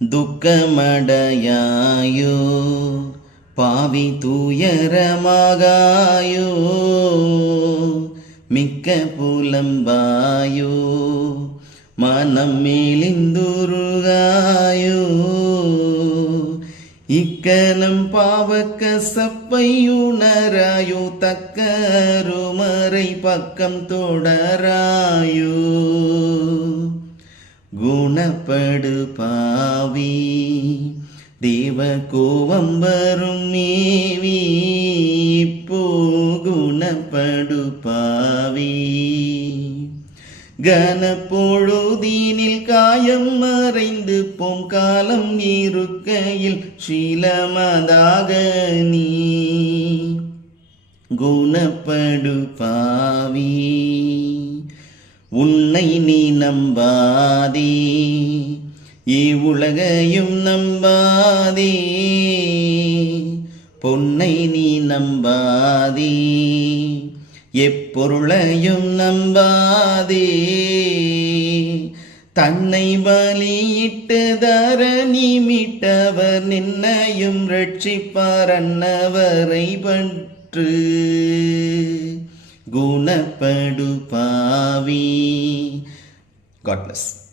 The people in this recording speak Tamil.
துக்கமடையாயோ பாவி தூயரமாகாயோ மிக்க புலம்பாயோ மனம் மேலிந்துருகாயோ இக்கணம் பாவக்க சப்பையுணராயோ தக்கருமறை பக்கம் தொடராயோ குணப்படு பாவி தேவ கோபம் வரும் மேவி இப்போ குணப்படு பாவி கனப்பொழுதினில் காயம் மறைந்து போம் காலம் இருக்கையில் சீலமதாக நீ குணப்படு பாவி உன்னை நீ நம்பாதே இவ்வுலகையும் நம்பாதே பொன்னை நீ நம்பாதே எப்பொருளையும் நம்பாதே தன்னை பலியிட்டு தரணி மீட்டவர் நின்னையும் ரட்சிப்பார் அன்னவரை பற்று குணப்படு பாவி. God bless.